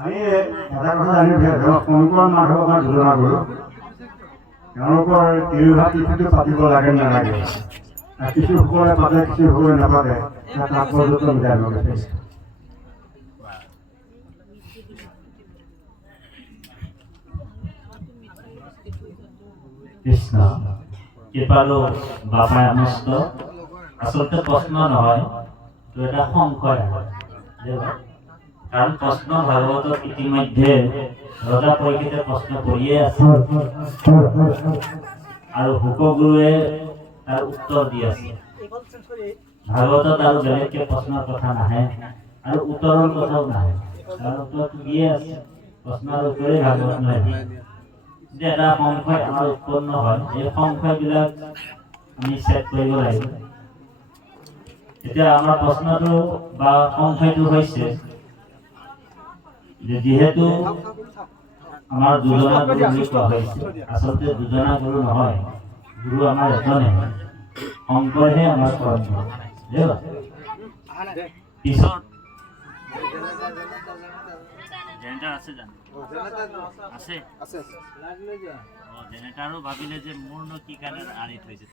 আমি এটা কথা জানি শংকৰ মাধৱ আমাৰ ঘোষণা কৰোঁ তেওঁলোকৰ তিৰুভাৱ তিথিটো পাতিব লাগে নালাগে কিছুসকলে পাতে কিছুসকলে নাপাতে তাৎপৰ্যটো বুজাই ল'ব বিচাৰিছে কৃষ্ণ কৃপালু বাপাই অনুষ্ট আচলতে প্ৰশ্ন নহয় তো এটা সংশয় কাৰণ প্ৰশ্ন ভাগৱতত ইতিমধ্যে ৰজা পৰীক্ষিতে প্ৰশ্ন কৰিয়ে আছে আৰু শুকগুৰুৱে তাৰ উত্তৰ দি আছে ভাগৱতত আৰু বেলেগকে প্ৰশ্নৰ কথা নাহে আৰু উত্তৰৰ কথাও নাহে কাৰণ উত্তৰটো দিয়ে আছে প্ৰশ্ন আৰু উত্তৰে ভাগৱত নহয় যে এটা সংশয় আমাৰ উৎপন্ন হয় এই সংশয়বিলাক আমি চেট কৰিব লাগিব এতিয়া আমাৰ প্ৰশ্নটো বা সংশয়টো হৈছে যে যেহেতু আমাৰ দুজনা গুৰু বুলি কোৱা হৈছে আচলতে দুজনা গুৰু নহয় গুৰু আমাৰ এজনে শংকৰহে আমাৰ পৰম গুৰু পিছত জেনেৰেটাৰ আছে জানো আছে জেনেৰেটাৰো ভাবিলে যে মোৰনো কি কাৰণে আনি থৈছে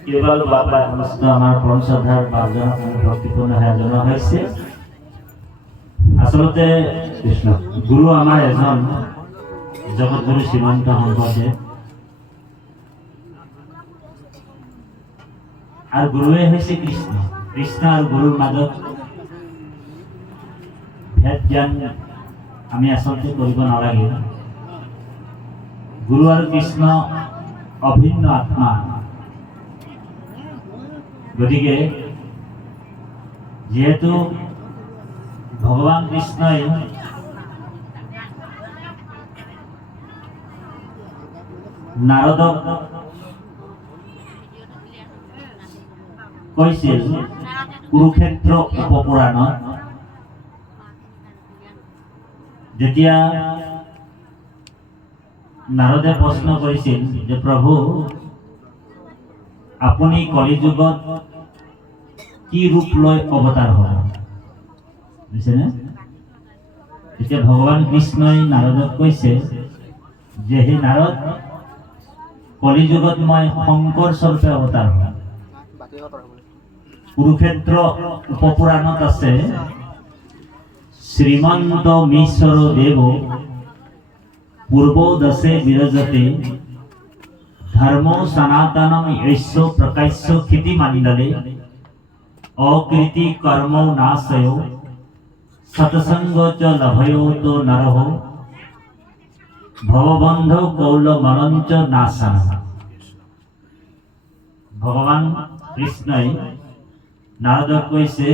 কেৱল বাবা অনুষ্ঠ আমাৰ পৰম শ্ৰদ্ধাৰ বাপজন ভক্তিপূৰ্ণ জনোৱা হৈছে আচলতে কৃষ্ণ গুৰু আমাৰ এজন জগতগুৰু শ্ৰীমন্ত শংকৰদেৱ আৰু গুৰুৱে হৈছে কৃষ্ণ কৃষ্ণ আৰু গুৰুৰ মাজত ভেদ জ্ঞান আমি আচলতে কৰিব নালাগে গুৰু আৰু কৃষ্ণ অভিন্ন আত্মা গতিকে যেহেতু ভগৱান কৃষ্ণই নাৰদক কৈছিল কুৰুক্ষেত্ৰ উপপুৰাণত যেতিয়া নাৰদে প্ৰশ্ন কৰিছিল যে প্ৰভু আপুনি কলিযুগত কি ৰূপ লৈ অৱতাৰ হ'ব বুজিছেনে তেতিয়া ভগৱান কৃষ্ণই নাৰদক কৈছে যে হে নাৰদ কলিযুগত মই শংকৰ স্বৰূপে অৱতাৰ হ'ম কুৰুক্ষেত্ৰ উপপুৰাণত আছে শ্ৰীমন্ত মীশ্বৰ দেৱ পূৰ্বদশে বিৰজতে ধর্ম সনাতনম ঐশ্য প্রকাশ্য ক্ষিতি মণ্ডলে অকৃতি কর্ম নাশয় সৎসঙ্গ চ লভয় তো নরহ ভববন্ধ কৌল মলঞ্চ নাশন ভগবান কৃষ্ণই নারদক কৈছে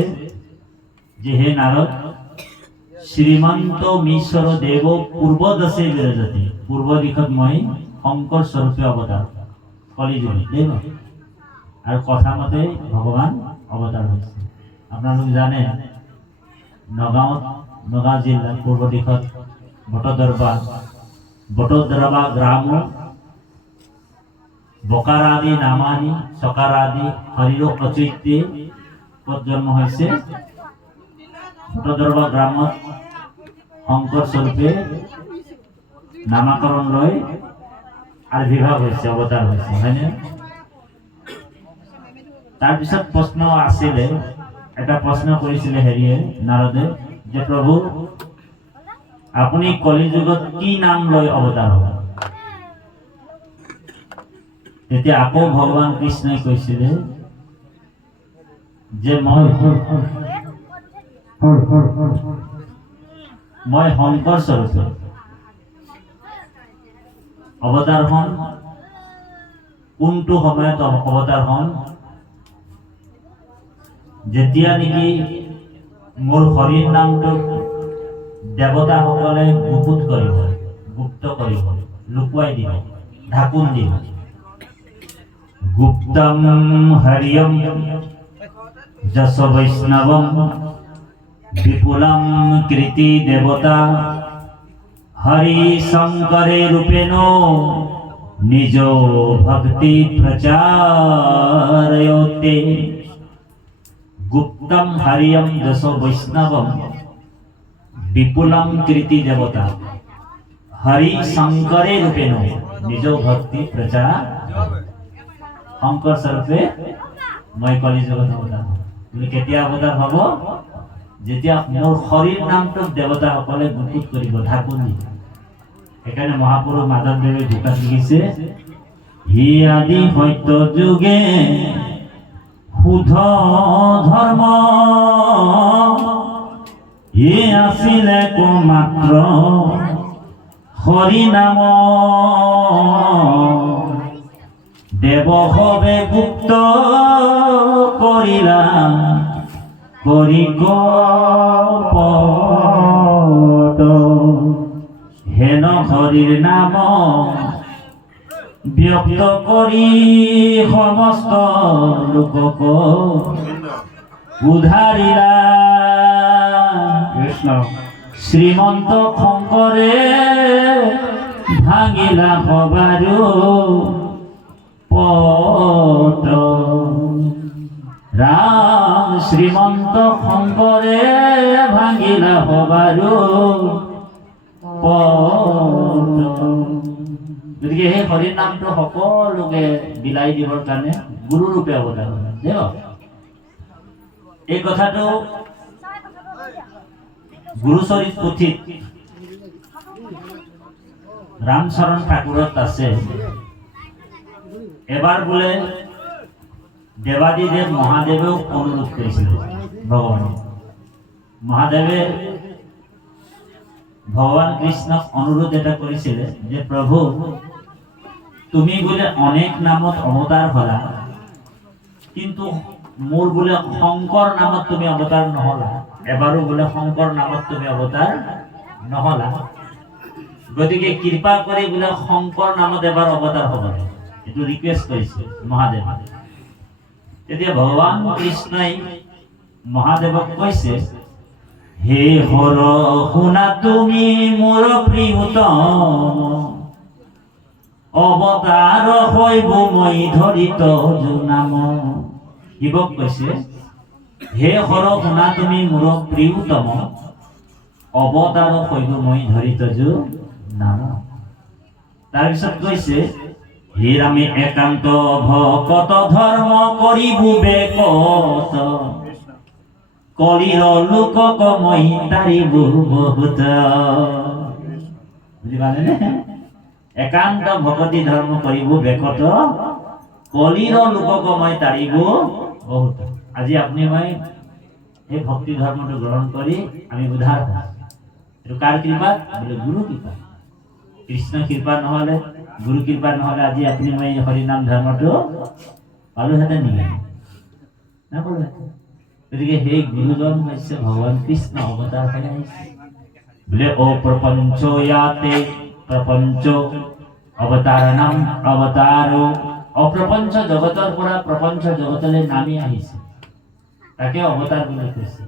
যে হে নারদ শ্রীমন্ত মীশ্বৰ দেৱ পূৰ্বদশে বিৰজতে পূৰ্ব দিশত মই শংকৰ স্বৰূপে অৱতাৰ কলিযুগত দেৱ আৰু কথা মতে ভগৱান অৱতাৰ হৈছে আপোনালোক জানে নগাঁও জিলাৰ পূৰ্ব দিশত বটদ্ৰৱা গ্ৰাম বকাৰাদি নামানি চকাৰাদি হৰিৰ অচৈত্যে ক'ত জন্ম হৈছে বটদ্ৰৱা গ্ৰামত শংকৰ স্বৰূপে নামাকৰণ লৈ আবিৰ্ভাৱ হৈছে অৱতাৰ হৈছে হয়নে তাৰপিছত প্ৰশ্ন আছিলে এটা প্ৰশ্ন কৰিছিলে হেৰিয়ে নাৰদে যে প্ৰভু আপুনি কলিযুগত কি নাম লৈ অৱতাৰ হ'ব তেতিয়া আকৌ ভগৱান কৃষ্ণই কৈছিলে যে মই শংকৰ স্বৰূপে অৱতাৰ হম কোনটো সময়ত অৱতাৰ হম যেতিয়া নেকি মোৰ হৰিৰ নামটো দেৱতাসকলে গুপ্ত কৰিব লুকুৱাই দিব ঢাকুন দিব গুপ্তম হৰিয়ম যশ বৈষ্ণৱম বিপুলম কৃতি দেৱতা হরি শঙ্করে রূপেণ নিজ ভক্তি প্রচারয়তে গুপ্তম হরিয়ম যশ বৈষ্ণবম বিপুলম কৃতি দেবতা হরি শঙ্করে রূপেণ নিজ ভক্তি প্রচার শংকৰ স্বৰূপে মই কলি জগত অৱতাৰ তুমি কেতিয়া অৱতাৰ হ'ব যেতিয়া মোৰ শৰীৰ নামটোক দেৱতাসকলে গুপুত কৰিব ঢাকুন দিব সেইকাৰণে মহাপুৰুষ মাধৱদেৱে ঢোকাত লিখিছে হি আদি সত্য যুগে শুদ্ধ ধৰ্ম ই আছিলে মাত্ৰ হৰি নাম দেৱ হবে গুপ্ত কৰিলা কৰি কপট হেন হৰিৰ নাম ব্যক্ত কৰি সমস্ত লোকক উদ্ধাৰিলা কৃষ্ণ শ্ৰীমন্ত শংকৰে ভাঙিলা সবাৰো পট ৰাম শ্ৰীমন্ত শংকৰে ভাঙিলা সবাৰো পট গতিকে সেই হৰিৰ নামটো সকলোকে বিলাই দিবৰ কাৰণে গুৰু ৰূপে অৱতাৰ দেৱ এই কথাটো গুৰুচৰিত পুথিত ৰামচৰণ ঠাকুৰত আছে এবাৰ বোলে দেৱাদিদেৱ মহাদেৱেও অনুৰোধ কৰিছিলে ভগৱানে মহাদেৱে ভগৱান কৃষ্ণক অনুৰোধ এটা কৰিছিলে যে প্ৰভু তুমি বোলে অনেক নামত অৱতাৰ হলা কিন্তু মোৰ বোলে শংকৰ নামত তুমি অৱতাৰ নহলা এবাৰো বোলে শংকৰ নামত তুমি অৱতাৰ নহলা গতিকে কৃপা কৰি বোলে শংকৰ নামত এবাৰ অৱতাৰ হ'ব এইটো ৰিকুৱেষ্ট কৰিছে মহাদেৱে তেতিয়া ভগৱান কৃষ্ণই মহাদেৱক কৈছে হে হৰ শুনা তুমি মোৰ প্ৰিয়তম অৱতাৰ হৈব মই ধৰিত নাম শিৱক কৈছে হে হৰ শুনা তুমি মোৰ প্ৰিয়তম অৱতাৰ হৈব মই ধৰিত নাম তাৰপিছত কৈছে হে ৰামে একান্ত ভকত ধৰ্ম কৰিব বেকত কলিৰ লোকক মই তাৰিব বহুত বুজি পালেনে একান্ত ভকতি ধৰ্ম কৰিব বেকত কলিৰ লোকক মই তাৰিব বহুত আজি আপুনি মই এই ভক্তি ধৰ্মটো গ্ৰহণ কৰি আমি উদ্ধাৰ হওঁ এইটো কাৰ কৃপা বোলে গুৰু কৃপা কৃষ্ণ কৃপা নহলে গুৰু কৃপা নহলে আজি আপুনি মই হৰিনাম ধৰ্মটো পালোহেঁতেন নেকি নাপালোহেঁতেন গতিকে সেই গুৰুজন হৈছে ভগৱান কৃষ্ণ অৱতাৰ হৈ আহিছে বোলে অ প্ৰপঞ্চ ইয়াতে প্ৰপঞ্চ অৱতাৰ নাম অৱতাৰ অপ্ৰপঞ্চ জগতৰ পৰা প্ৰপঞ্চ জগতলৈ নামি আহিছে তাকে অৱতাৰ বুলি কৈছে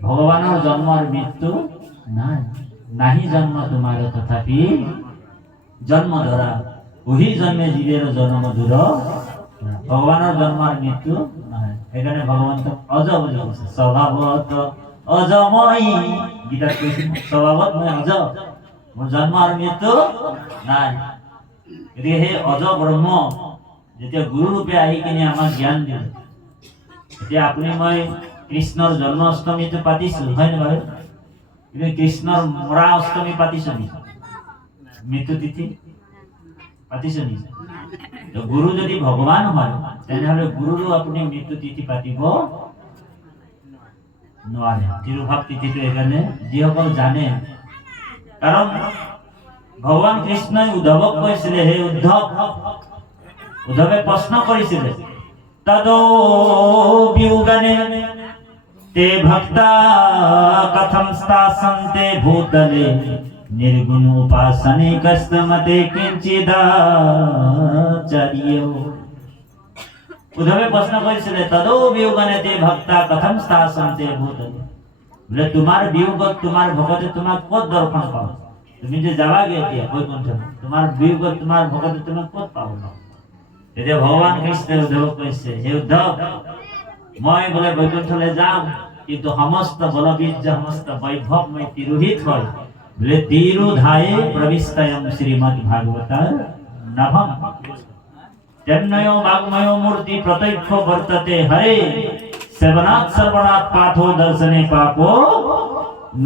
ভগৱানৰ জন্ম আৰু মৃত্যু নাই নাহি জন্ম তোমাৰ তথাপি জন্ম ধৰা ওহি জন্মে জীৱেৰ জন্ম দূৰ ভগৱানৰ জন্ম আৰু মৃত্যু নহয় সেইকাৰণে ভগৱন্তক অজ বুলি কৈছে স্বভাৱত অজময়ী গীতাত কৈছে স্বভাৱত মই অজ মোৰ জন্ম আৰু মৃত্যু নাই গতিকে সেই অজ ব্ৰহ্ম যেতিয়া গুৰু ৰূপে আহি কিনে আমাক জ্ঞান দিলে এতিয়া আপুনি মই কৃষ্ণৰ জন্মাষ্টমীটো পাতিছো হয় নে বাৰু কিন্তু কৃষ্ণৰ মৰা অষ্টমী পাতিছো নেকি মৃত্যু তিথি পাতিছো নেকি গুৰু যদি ভগৱান হয় তেনেহলে গুৰুৰো আপুনি মৃত্যু তিথি পাতিব নোৱাৰে তিৰুভাৱ তিথিটো সেইকাৰণে যিসকল জানে কাৰণ ভগৱান কৃষ্ণই উদ্ধৱক কৈছিলে হে উদ্ধৱে প্ৰশ্ন কৰিছিলে তদো বিয়োগনে ते भक्ता कथम स्थासन्ते भूतले निर्गुण उपासने कस्तमते किंचिदाचार्यो उद्धवे प्रश्न কৰিছিলে तदो वियोगने ते भक्ता कथम स्थासन्ते भूतले বোলে তোমাৰ বিয়োগত তোমাৰ ভকতে তোমাক ক'ত দৰ্শন পাব তুমি যে যাবাগে এতিয়া বৈকুণ্ঠ তোমাৰ বিয়োগত তোমাৰ ভকতে তোমাক ক'ত পাব এতিয়া ভগৱান কৃষ্ণই উদ্ধৱক কৈছে হে উদ্ধৱ মই বোলে বৈকুণ্ঠলৈ যাম কিন্তু সমস্ত বলবীর্য সমস্ত বৈভবময় তিরোহিত হয় বলে তিরুধায়ে প্রবিষ্টয়ম শ্রীমদ্ ভাগবত নভম তন্ময় বাগ্ময় মূর্তি প্রত্যক্ষ বর্ততে হরে সেবনাৎ সর্বনাৎ পাঠো দর্শনে পাপো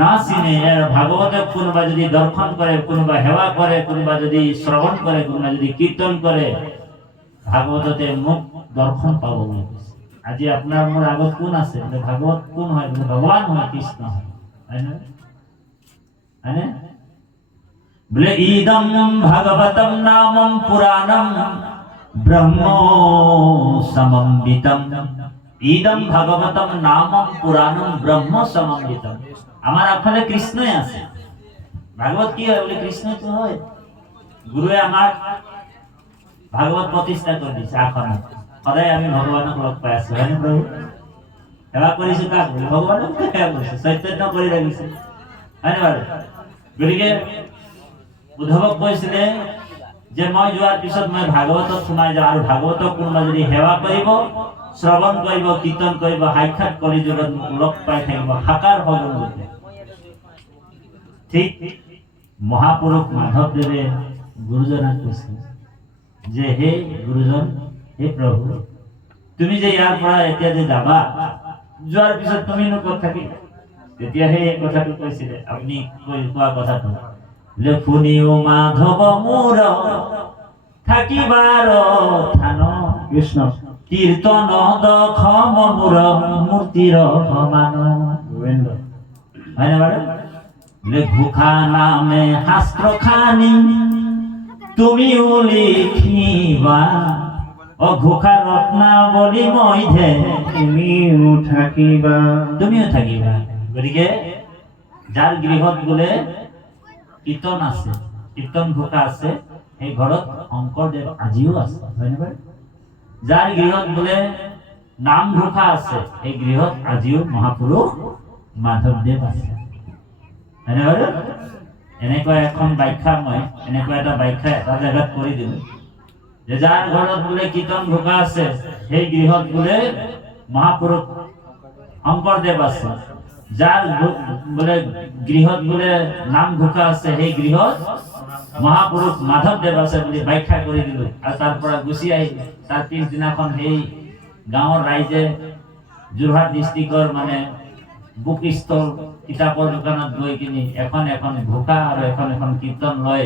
নাসিনে। এর ভাগবত কোনবা যদি দর্শন করে, কোনবা সেবা করে, কোনবা যদি শ্রবণ করে, কোনবা যদি কীর্তন করে, ভাগবততে মুখ দর্শন পাব বলে। আজি আপনার মোর আগত কোন আছে? ভাগবত কোন হয়? ভগবান হয়, কৃষ্ণ হয়, তাই না? বলে ইদম ভাগবতম নামম পুরাণম ব্রহ্ম সমন্বিতম। ইদম ভাগবতম নামম পুরাণম ব্রহ্ম সমন্বিতম। আমার আপনাদের কৃষ্ণই আছে। ভাগবত কি হয়? বলে কৃষ্ণ তো হয়। গুরুয়ে আমার ভাগবত প্রতিষ্ঠা করে দিছে। এখন সদায় আমি ভগবানক লগ পাই আছো, হয় না প্রভু? সেৱা কৰিছো কাক? ভগৱানক সেৱা কৰিছো, চৈতন্য কৰি ৰাখিছে, হয় না বাৰু? গতিকে উদ্ধৱক কৈছিলে যে মই যোৱাৰ পিছত মই ভাগৱতত সোমাই যাওঁ, আৰু ভাগৱতক কোনোবা যদি সেৱা কৰিব, শ্ৰৱণ কৰিব, কীৰ্তন কৰিব, সাক্ষাৎ কৰি জগত মোক লগ পাই থাকিব, সাকাৰ ভজন ৰূপে। ঠিক মহাপুৰুষ মাধৱদেৱে গুৰুজনাক কৈছিল যে হে গুৰুজন, হে প্ৰভু, তুমি যে ইয়াৰ পৰা এতিয়া যে যাবা, যোৱাৰ পিছত তুমিনো ক'ত থাকিবা? তেতিয়া সেই কথাটো কৈছিলে আপুনি কোৱা কথাটো, যে শুনিও মাধৱ মোৰ থাকিবাৰ থান, কৃষ্ণ কীৰ্তন দখম মোৰ মূৰ্তিৰ সমান। হয় না বাৰু? ঘোষা নামে শাস্ত্ৰ খানি তুমিও লিখিবা, অঘোষা ৰত্নাৱলী মধ্যে তুমিও থাকিবা। গতিকে যাৰ গৃহত বোলে কীৰ্তন আছে, কীৰ্তন ঘোষা আছে, সেই ঘৰত শংকৰদেৱ আজিও আছে, হয় নে? যাৰ গৃহত বোলে নাম ঘোষা আছে, সেই গৃহত আজিও মহাপুৰুষ মাধৱদেৱ আছে, হয় নে বাৰু? এনেকুৱা এখন ব্যাখ্যা, মই এনেকুৱা এটা ব্যাখ্যা এটা জেগাত কৰি দিলো যে যাৰ ঘৰত বোলে কীৰ্তন ঘোষা আছে, সেই গৃহত বোলে মহাপুৰুষ শংকৰদেৱ আছে। যাৰ বোলে গৃহত বোলে নাম ঘোষা আছে, সেই গৃহত মহাপুৰুষ মাধৱদেৱ আছে বুলি ব্যাখ্যা কৰি দিলো। আৰু তাৰ পৰা গুচি আহিলো। তাৰ পিছদিনাখন সেই গাঁৱৰ ৰাইজে যোৰহাট ডিষ্ট্ৰিক্টৰ মানে বুক ষ্টল, কিতাপৰ দোকানত গৈ কিনি এখন এখন ঘোষা আৰু এখন এখন কীৰ্তন লৈ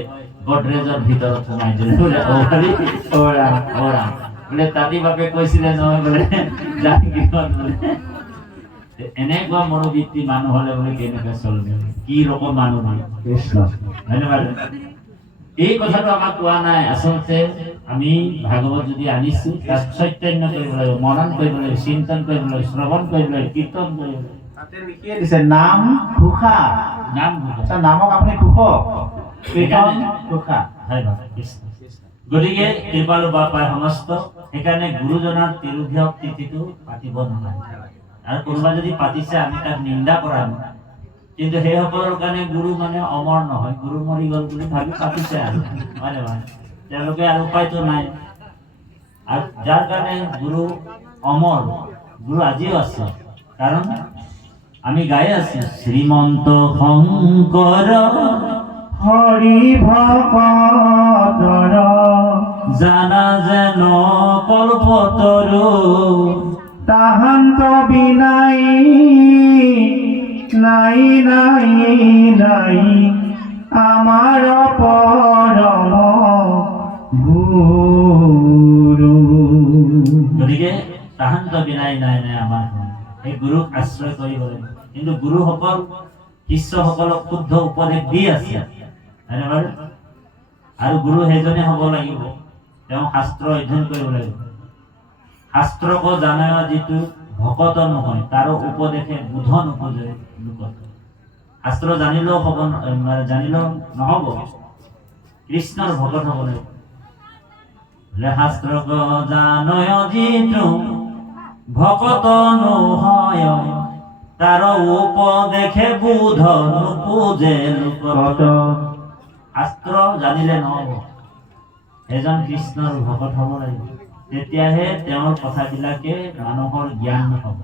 গডৰেজৰ ভিতৰত সোমাই দিলে। বোলে তাতি বাপে কৈছিলে নহয় বোলে যাৰ গৃহত বোলে। এনেকুৱা মনোবৃত্তি মানুহ হলে বোলে কেনেকৈ চলবে? কি ৰকম মানুহ হয়? কৃষ্ণ, ধন্যবাদ। এই কথাটো আমাক কোৱা নাই। আচলতে আমি ভাগৱত যদি আনিছো, তাক চৈতন্য কৰিব লাগিব, মনন কৰিব লাগিব, চিন্তন কৰিব লাগিব, শ্ৰৱণ কৰিব লাগিব, কীৰ্তন কৰিব লাগিব। তাতে লিখিয়ে দিছে নাম ঘোষা, নাম ঘোষা। নামক আপুনি ঘোষক, কীৰ্তন ঘোষা, হয় হয়, কৃষ্ণ। গতিকে কৃপালু বাপাই সমস্ত, সেইকাৰণে গুৰুজনাৰ তিৰুভ্য তিথিটো পাতিব নালাগে। আৰু কোনোবা যদি পাতিছে আমি তাক নিন্দা কৰা নাই, কিন্তু সেইসকলৰ কাৰণে গুৰু মানে অমৰ নহয়, গুৰু মৰি গ'ল বুলি ভাবি পাতিছে আৰু, হয় নে? তেওঁলোকে আৰু উপায়তো নাই। আৰু যাৰ কাৰণে গুৰু অমৰ, গুৰু আজিও আছে। কাৰণ আমি গাই আছো শ্ৰীমন্ত শংকৰ হৰি ভকতৰ জানা যেন কল্পতৰু, তাহান্ত বিনাই নাই নাই নাই আমাৰ পৰম গুৰু। গতিকে তাহান্ত বিনাই নাই নাই আমাৰ, এই গুৰুক আশ্ৰয় কৰিব লাগিব। কিন্তু গুৰুসকল শিষ্যসকলক শুদ্ধ উপদেশ দি আছে, আৰু গুৰু সেইজনে হ'ব লাগিব, তেওঁ শাস্ত্ৰ অধ্যয়ন কৰিব লাগিব। শাস্ত্ৰক জানা যিটো ভকত নহয়, তাৰো উপদেশে বোধ নোপোজে লোকত। শাস্ত্ৰ জানিলেও হ'ব, জানিলেও নহ'ব, কৃষ্ণৰ ভকত হ'ব লাগিব। শাস্ত্ৰক জানয় যিটো ভকত নহয়, তাৰ উপদেশে বোধ নোপোজে লোকত। শাস্ত্ৰ জানিলে নহ'ব, এজন কৃষ্ণৰ ভকত হ'ব লাগিব, তেতিয়াহে তেওঁৰ কথাবিলাকে মানুহৰ জ্ঞান হ'ব।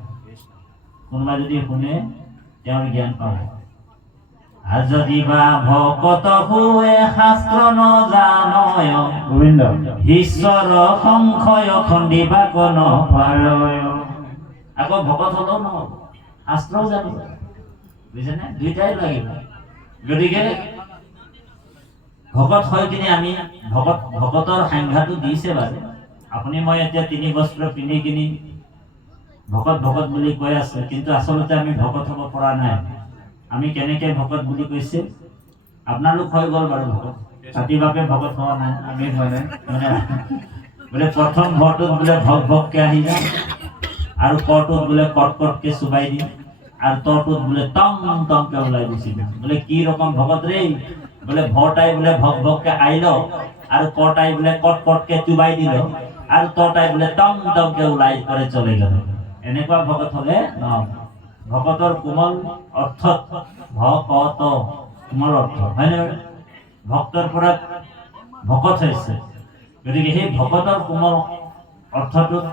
কোনোবাই যদি শুনে তেওঁৰ জ্ঞান পাব। আৰু যদি বা ভকত হুৱে শাস্ত্ৰ নজানয় গোবিন্দ ঈশ্বৰ সংশয় খণ্ডিবা কন পাৰয়। আকৌ ভকত হলেও নহব, শাস্ত্ৰও জানিব, বুজিছেনে? দুইটাই লাগিব। গতিকে ভকত হৈ কিনে আমি ভকতৰ সংজ্ঞাটো দিছে বাৰু। আপুনি মই এতিয়া 3 বস্ত্ৰ পিন্ধি কিনি ভকত বুলি কৈ আছে, কিন্তু আচলতে আমি ভকত হ'ব পৰা নাই। আমি কেনেকে ভকত বুলি কৈছে? আপোনালোক হৈ গ'ল বাৰু ভকত, জাতি বাপে ভকত হোৱা নাই, আমি হোৱা নাই। বোলে প্ৰথম ঘৰটোত বোলে ভককে আহি যাওঁ, আৰু কৰটোত বোলে কটকে চুবাই দিম, আৰু তৰটোত বোলে টংকে ওলাই গুচি যাম। বোলে কি ৰকম ভকত ৰে? বোলে ভটাই বোলে ভককে আইল, আৰু কটাই বোলে কটকে চুবাই দিল, আৰু তটাই বোলে টংকে ওলাই কৰে চলে গেল। এনেকুৱা ভকত হলে নহব। ভকতৰ কোমল অৰ্থত ভকত কোমল অৰ্থ হয় নে? ভক্তৰ পৰা ভকত হৈছে। গতিকে সেই ভকতৰ কোমল অৰ্থটোত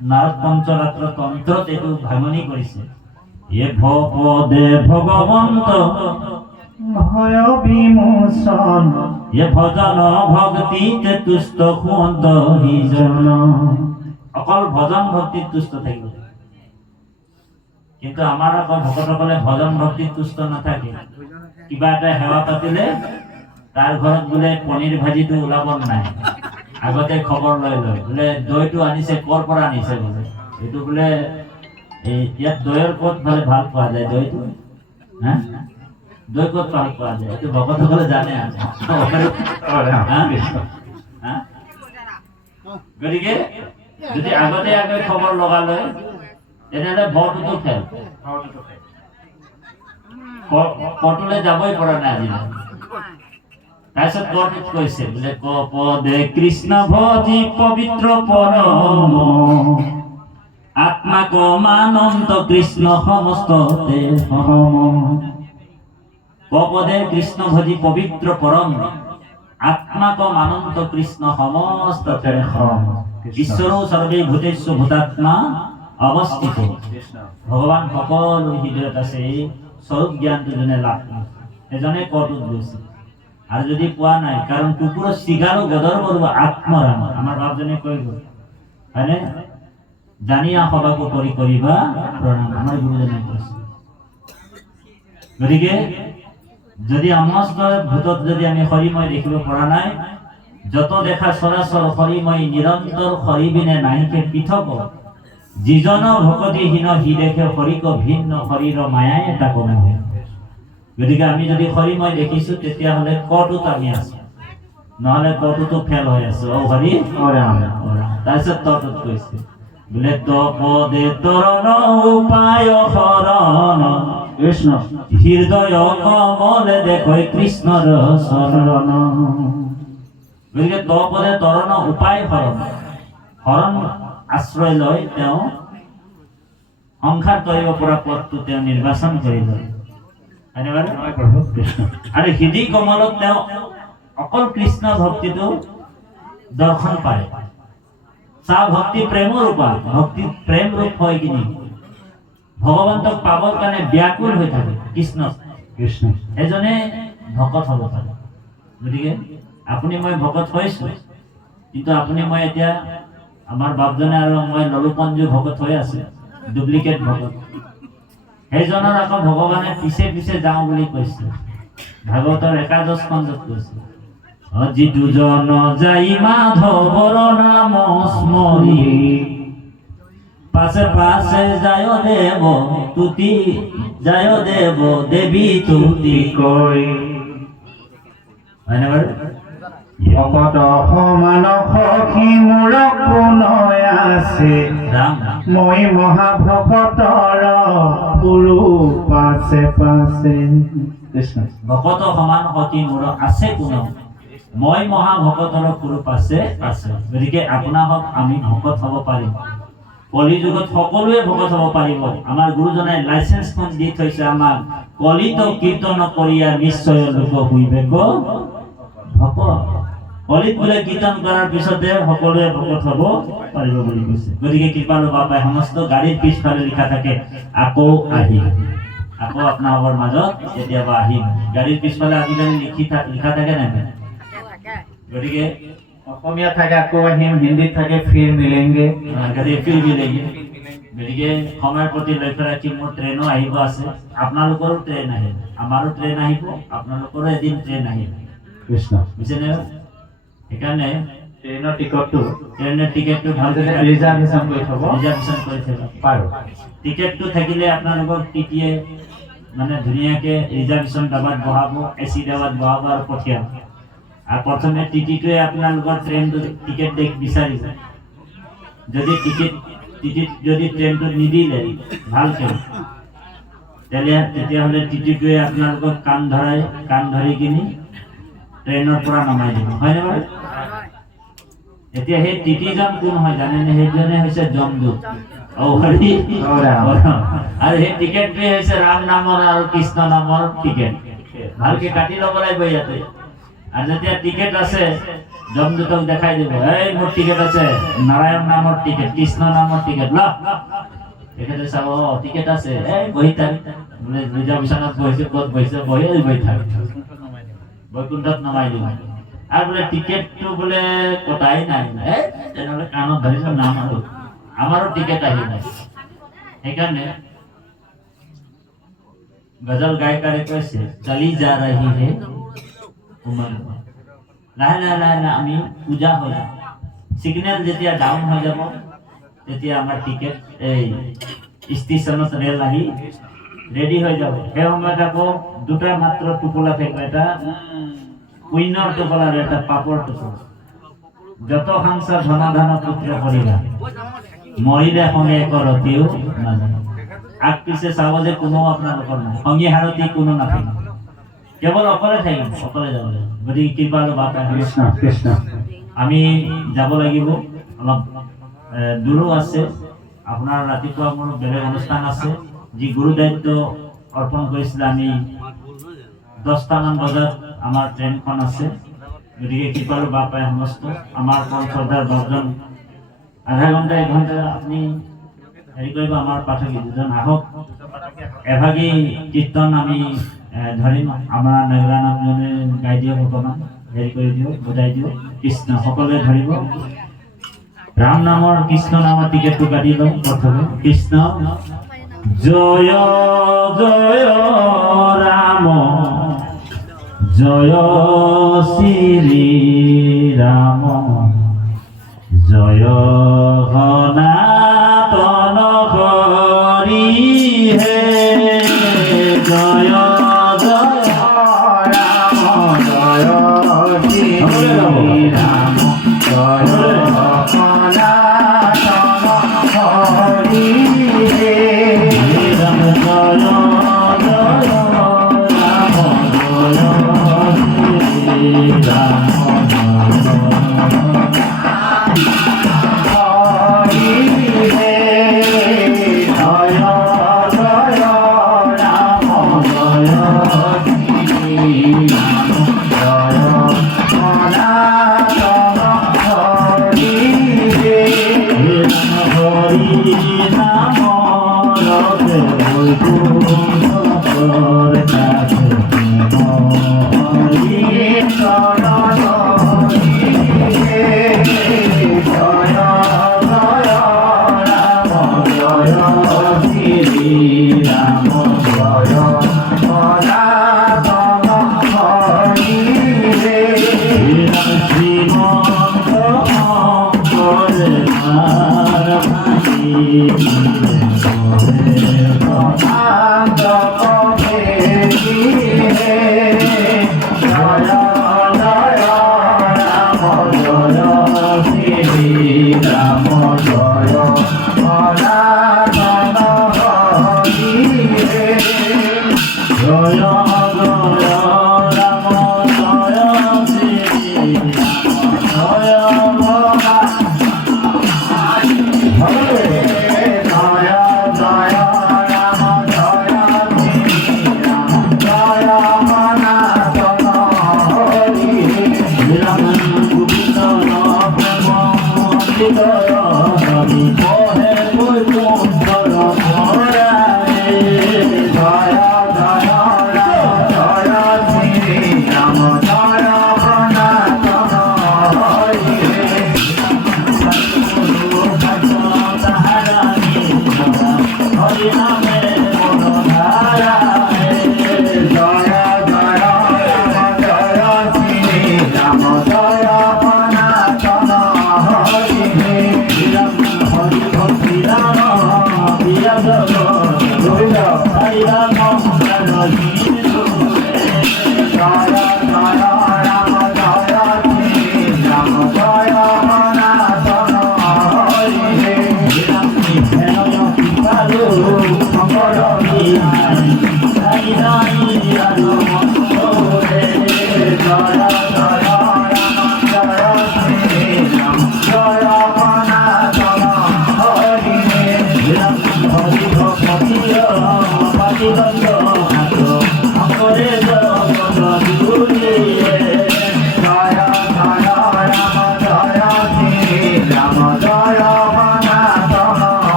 নাৰদ পঞ্চৰাত্ৰ তন্ত্ৰত এইটো ভাঙনি কৰিছে। এ ভপদে ভগৱন্ত ভয় বিমোচন এ ভজন ভক্তিতে তুষ্ট সুন্ত হিজন। অকল ভজন ভক্তিত তুষ্ট থাকিব। কিন্তু আমাৰ আকৌ ভকতসকলে ভজন ভক্তিত তুষ্ট নাথাকে। কিবা এটা সেৱা পাতিলে তাৰ ঘৰত বোলে পনীৰ ভাজিটো ওলাব নাই, আগতে খবৰ লৈ লয়। বোলে দৈটো আনিছে, কৰ পৰা আনিছে বোলে, এইটো বোলে ইয়াত দৈৰ ক'ত বোলে ভাল পোৱা যায় দৈটো, হা দৈ ক'ত ভাল পোৱা যায় এইটো ভকতসকলে জানে। গতিকে যদি আগতে খবৰ লগা লয় তেনেহলে ভৰটোতো ফেল, কটলে যাবই পৰা নাই আজিলৈ। তাৰপিছত কটত কৈছে বোলে পদে কৃষ্ণ ভজি পবিত্ৰ পৰম আত্মা কমানন্ত কৃষ্ণ সমস্ত পদে কৃষ্ণ ভজি পবিত্ৰ পৰম আত্মা কমানন্ত কৃষ্ণ সমস্ত ঈশ্বৰো সৰ্বে ভূতেষু ভূতাত্মা অৱস্থিত। ভগৱান সকলো হৃদয়ত আছে। এই স্বৰূপ জ্ঞানটো যোনে লাভ কৰিছে এজনে কটত গৈছে। আৰু যদি পোৱা নাই, কাৰণ কুকুৰৰ চিগাৰো গদৰ কৰিব আত্মৰাম। আমাৰ বাপজনে কৈ গ'ল হয়নে? জানিয়া সবাকো কৰিবা প্ৰণাম, আমাৰ গুৰুজনে কৈছে। গতিকে যদি সমস্ত ভূতত যদি আমি হৰিময় দেখিব পৰা নাই, যত দেখা চৰাচৰ হৰিময় নিৰন্তৰ হৰি বিনে নাহিকে পৃথক। যিজন ভকতিহীন সি দেখে হৰিক ভিন্ন, হৰিৰ মায়াই এটা কমে। গতিকে আমি যদি হৰিময় দেখিছো তেতিয়াহ'লে কটোত আমি আছো, নহলে কটোতো ফেল হৈ আছো। অ হৰি তাৰপিছত তটোত কৈছে বোলে তপদে তৰণ উপায় শৰণ কৃষ্ণ হৃদয় কমলে দেখৈ কৃষ্ণৰ শৰণ। গতিকে তপদে তৰণ উপায় শৰণ, শৰণ আশ্ৰয় লৈ তেওঁ সংসাৰ কৰিব পৰা পথটো তেওঁ নিৰ্বাচন কৰি লয়। আৰু হৃদয় কমলত তেওঁ অকল কৃষ্ণ ভক্তিটো দৰ্শন পায়। চা ভক্তি প্ৰেমৰ ৰূপা, ভক্তি প্ৰেম ৰূপ হয় কিনি ভগৱন্তক পাবৰ কাৰণে ব্যাকুল হৈ থাকে কৃষ্ণ। এজনে ভকত হ'ব পাৰে। গতিকে আপুনি মই ভকত হৈছো, কিন্তু আপুনি মই এতিয়া আমাৰ বাপজনে আৰু মই ললুপঞ্জু ভকত হৈ আছে, ডুপ্লিকেট ভকত। সেইজনৰ আকৌ ভগৱানে পিছে পিছে যাওঁ বুলি কৈছে। ভাগৱতৰ 11 স্কন্ধত কৈছে অজি দুজন যাই মাধৱৰ নাম স্মৰি পাছে পাছে যায় দেৱ তুতি, যায় দেৱ দেৱী তুতি কৈ। হয়নে বাৰু? ভকত সমান সখী মোৰ কোন আছে, ৰাম মই মহাভকতৰ গুৰু পাছে পাছে। কৃষ্ণ ভকত সমান সখী মোৰ আছে কোন, মই মহাভকতৰ গুৰু পাছে পাছে। গতিকে আপোনাক আমি ভকত হ'ব পাৰিম। কলি যুগত সকলোৱে ভকত হ'ব পাৰিব। আমাৰ গুৰুজনাই লাইসেন্সখন দি থৈছে আমাক, কলিত কীৰ্তন কৰিয়া নিশ্চয় লোক হইবে ভকত। হলিত বোলে কীৰ্তন কৰাৰ পিছতে সকলোৱে ভকত হ'ব পাৰিব বুলি কৈছে। গতিকে কৃপালু বাবাই সমস্ত গাড়ীৰ পিছফালে লিখা থাকে আকৌ আহিম, আকৌ আপোনালোকৰ মাজত কেতিয়াবা আহিম। গাড়ীৰ পিছফালে আজিকালি লিখা থাকে নাই? গতিকে অসমীয়া থাকে আকৌ আহিম, হিন্দীত থাকে ফিৰ মিলেংগে। গতিকে সময়ৰ প্ৰতি লক্ষ্য ৰাখি মোৰ ট্ৰেইনো আহিব আছে, আপোনালোকৰো ট্ৰেইন আহিব, আমাৰো ট্ৰেইন আহিব, আপোনালোকৰো এদিন ট্ৰেইন আহিব। কৃষ্ণ বুজিছেনে? সেইকাৰণে ট্ৰেইনৰ টিকেটটো ভালকৈ ৰিজাৰ্ভেশ্যন কৰি থ'ব পাৰোঁ। টিকেটটো থাকিলে আপোনালোকক টিটিয়ে মানে ধুনীয়াকৈ ৰিজাৰ্ভেশ্যন ডাবাত বহাব, AC ডাবাত বহাব আৰু পঠিয়াব। আৰু প্ৰথমে টিটিটোৱে আপোনালোকৰ ট্ৰেইনটো টিকেট বিচাৰিব। যদি যদি ট্ৰেইনটো নিদিলে ভালকৈ তেতিয়াহ'লে টিটিটোৱে আপোনালোকক কাণ ধৰি কিনি ট্ৰেইনৰ পৰা নমাই দিব, হয়নে বাৰু? এতিয়া সেই টিটিজন কোন হয় জানেনে? সেইজনে হৈছে যমদূত। আৰু সেই টিকেটটোৱে হৈছে ৰাম নামৰ আৰু কৃষ্ণ নামৰ টিকেট। ভালকে কাটি ল'ব লাগিব ইয়াতে। আৰু যেতিয়া টিকেট আছে যমদূতক দেখাই দিব, এই মোৰ টিকেট আছে, নাৰায়ণ নামৰ টিকেট, কৃষ্ণ নামৰ টিকেট, ল। তেখেতে চাব টিকেট আছে, এই বহি থাক, বোলে ৰিজাৰ্ভেশ্যনত বহিছে, ক'ত বহিছে, বহি থাক, বৈকুণ্ঠত নমাই দিব। আৰু বোলে টিকেটটো বোলে কটাই নাই, তেনেহ'লে কাণত ধৰিছ নাম আৰু আমাৰো টিকেট আহি নাই। সেইকাৰণে গজল গায়কাৰে কৈছে চলি যা ৰহি হে উমৰ, লাহে লাহে লাহে লাহে আমি পূজা হৈ যাম। সিগনেল যেতিয়া ডাউন হৈ যাব তেতিয়া আমাৰ টিকেট এই ষ্টেচনত ৰেল আহি ৰেডি হৈ যাব। সেই সময়ত আকৌ দুটা মাত্ৰ টোপোলা থাকিব, এটা কুইনৰ টোপোলা আৰু এটা পাপৰ টোপোলা। যত সাংসা ধন ধন পুত্ৰ কৰিলা, মৰিলে সংগে ৰতিও নাজানে। আগ পিছে চাব যে কোনো আপোনালোকৰ নাই, সংগী হাৰতি কোনো নাথাকিব, কেৱল অকলে থাকিব, অকলে যাব লাগিব। গতিকে কৃপালু বাবাই আমি যাব লাগিব। অলপ দূৰো আছে, আপোনাৰ ৰাতিপুৱা মোৰ বেলেগ অনুষ্ঠান আছে, যি গুৰু দায়িত্ব অৰ্পণ কৰিছিলে। আমি 10টামান বজাত আমাৰ ট্ৰেইনখন আছে। গতিকে কৃপালু বাবাই সমস্ত আমাৰ পঞ্চদাৰ 10জন আধা ঘণ্টা 1 ঘণ্টা আপুনি হেৰি কৰিব। আমাৰ পাঠক দুজন আহক, এভাগী কীৰ্তন আমি ধৰিম। আমাৰ নেগৰা নামজনে গাই দিয়ক, অকণমান হেৰি কৰি দিয়ক, বুজাই দিয়ক। কৃষ্ণ সকলোৱে ধৰিব। ৰাম নামৰ কৃষ্ণ নামৰ টিকেটটো কাটি লওঁ প্ৰথমে। কৃষ্ণ জয় জয় ৰাম জয় শ্ৰী ৰাম জয় সনাতন হৰি হে জয় জয় ৰাম জয় শ্ৰী ৰাম জয় সনাতন হৰি হে ৰাম জয় জয় ৰাম জয় শ্ৰী ৰাম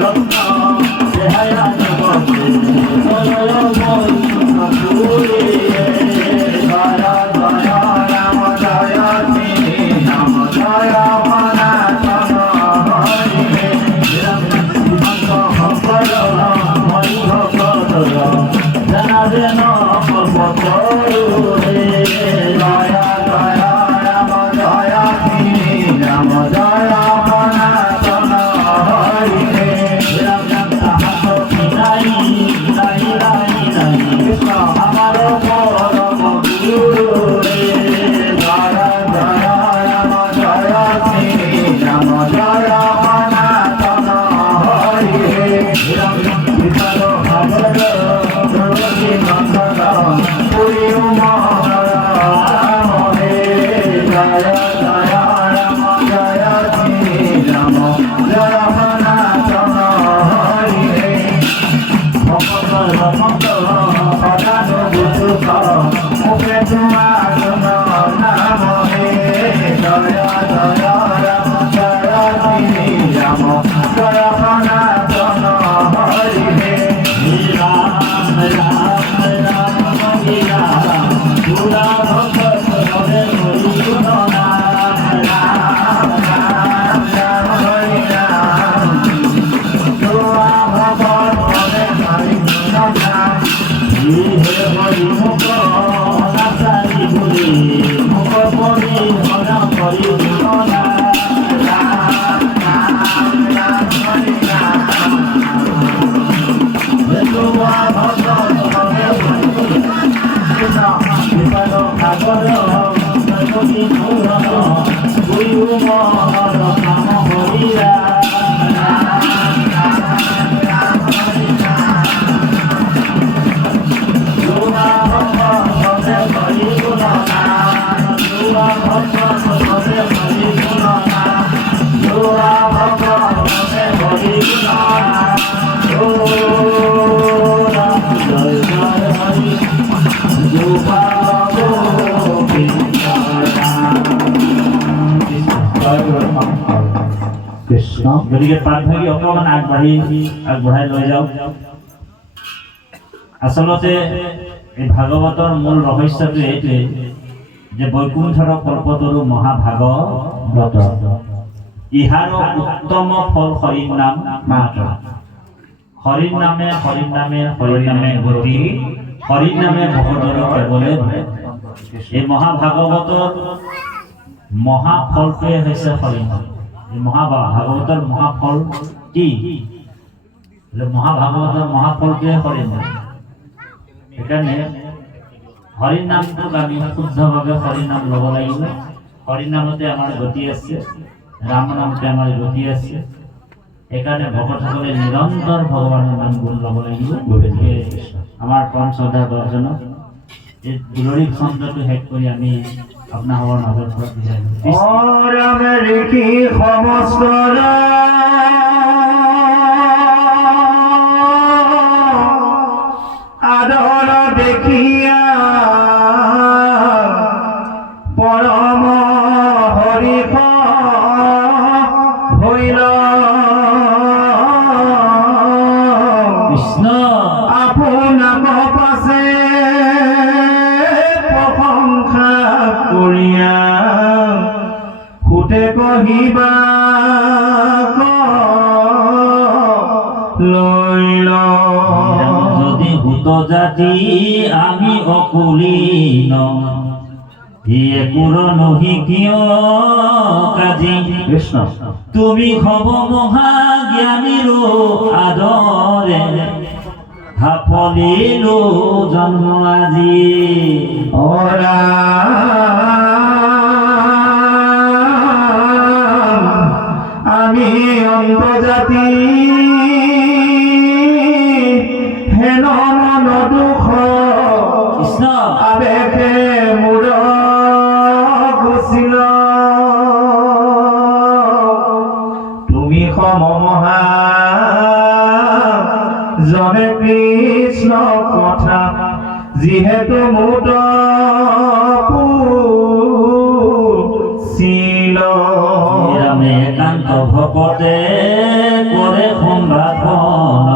রত্ন দেহায়া জগতে জয় বৈষ্ণব পুরে জয় জয় রাম জয় শ্রী রাম জয় সনাতন হরি জনার্দন কল্পতরুরে জয় জয় রাম জয় শ্রী রাম জয় সনাতন হরি আমার পরম গুরু রে জয় জয় রাম জয় শ্রী রাম জয় সনাতন হরি বিশাল ভাগর প্রগতি নন্দন পুরী মহে জয় জয় রাম জয় শ্রী রাম জয় সনাতন হরি ভক্ত ভক্ত সদানুভূত মুখে তোমার নাম হে জয় জয় রাম জয় শ্রী রাম জয় সনাতন হরি হে রাম রাম রাম মহিলা পুরা ভক্ত সবে হরিগুণ রাম রাম রাম রাম হরি রাম দুয়া ভগবান হরে হরি নাম হে হরি মুখ নাচারি ভুলি মুখ পরি হরা করি গুণ রাম রাম রাম হরি রাম দুয়া ভগবান সবে কৃষ্ণ বিপদ সাগর প্রগতি মূরণ গুরু মহর নাম হরি রাম দুয়া ভক্ত সবে হরি গুণ নাম দুয়া ভক্ত সবে হরি গুণ নাম দুয়া ভক্ত সবে হরি গুণ নাম ও রাম জয় জয় হরি গোপাল গোবিন্দ কৃষ্ণ গতিকে প্ৰাৰ্থনাটি অকণমান আগবঢ়াই লৈ যাওক আচলতে এই ভাগৱতৰ মূল ৰহস্যটো এইটোৱে যে বৈকুণ্ঠৰ কল্পতৰু মহাভাগৱত ইহাৰ উত্তম ফল হৰিৰ নাম মাত্ৰ হৰিৰ নামে গতি হৰিৰ নামে ভগতৰ কেবলে এই মহাভাগবতৰ মহাফলটোৱে হৈছে হৰি নাম এই মহাভাগৱতৰ মহাফল কি মহাভাগৱতৰ মহাফলটোৱে হৰি নাম সেইকাৰণে হৰিৰ নামটোক আমি শুদ্ধভাৱে হৰি নাম ল'ব লাগিব হৰি নামতে আমাৰ গতি আছে ৰাম নামতে আমাৰ গতি আছে সেইকাৰণে ভকতসকলে নিৰন্তৰ ভগৱানৰ নাম গুণ ল'ব লাগিব গতিকে আমাৰ পৰম শ্ৰদ্ধা দৰ্শনক এই দুলৰিক খণ্ডটো শেষ কৰি আমি আপোনালোকৰ মাজৰ পৰা বিদায় লৈছোঁ। ৰাম ৰেখি সমস্ত আদৰ দেখিয়া পৰম হৰি হইল কৃষ্ণ আপোনাক পাছে প্ৰশংসা কৰিয়া সুতে কহিবা লৈল যদি ভূত জাতি আমি অকুলীন হিয়ে পুৰনহি কিয় কাজি কৃষ্ণ তুমি খব মহাজ্ঞানীৰো আদৰে হাফলিলো জন্ম আজি ওৰা আমি অন্তজাতি হেন মন দুখ কৃষ্ণ আবেগে মূৰ গুচিল তুমি সম মহা জনে কৃষ্ণ কথা যিহেতু মুত ৰামে একান্ত ভকতে কৰে সম্ভাৰ ধন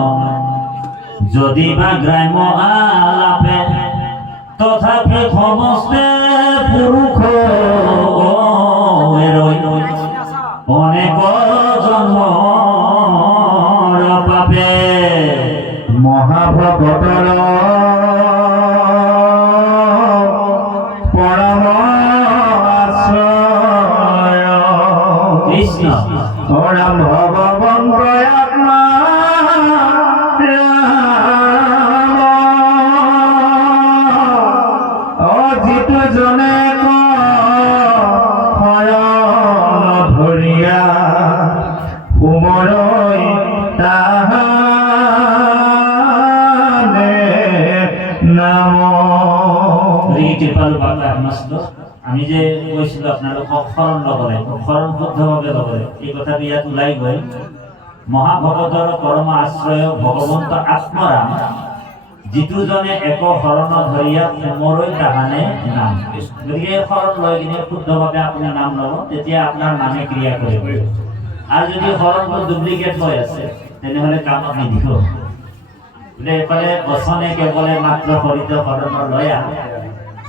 যদি বা গ্ৰাম্য আলাপে তথাপি সমস্তে পুৰুষ অনেক জন্মৰ পাপে মহাভগতৰ পৰম আশ্ৰয় কৃষ্ণ পৰম ভগৱন্ত আত্মা ৰাম অজিত জনে ধৰিয়া কোমৰৈ তাহানে নাম কৃপালু বাবা মাষ্টৰ আমি যে কৈছিলো আপোনালোকক শৰণ ল'ব লাগিব শৰণ শুদ্ধভাৱে ল'ব লাগিব এই কথাটো ইয়াত ওলাই গৈ মহাভগতৰ পৰম আশ্ৰয় ভগৱন্ত আত্মৰাম যিটো জনে এক শৰণ ধৰিয়া কোমৰৈ তাহানে নাম গতিকে এই শৰণ লৈ কিনে শুদ্ধভাৱে আপুনি নাম ল'ব তেতিয়া আপোনাৰ নামে ক্ৰিয়া কৰিব আৰু যদি শৰণটো ডুপ্লিকেট হৈ আছে তেনেহ'লে কামত নিদিব বোলে এফালে বচনে কেৱলে মাত্ৰ হৰিত শৰণ লয়া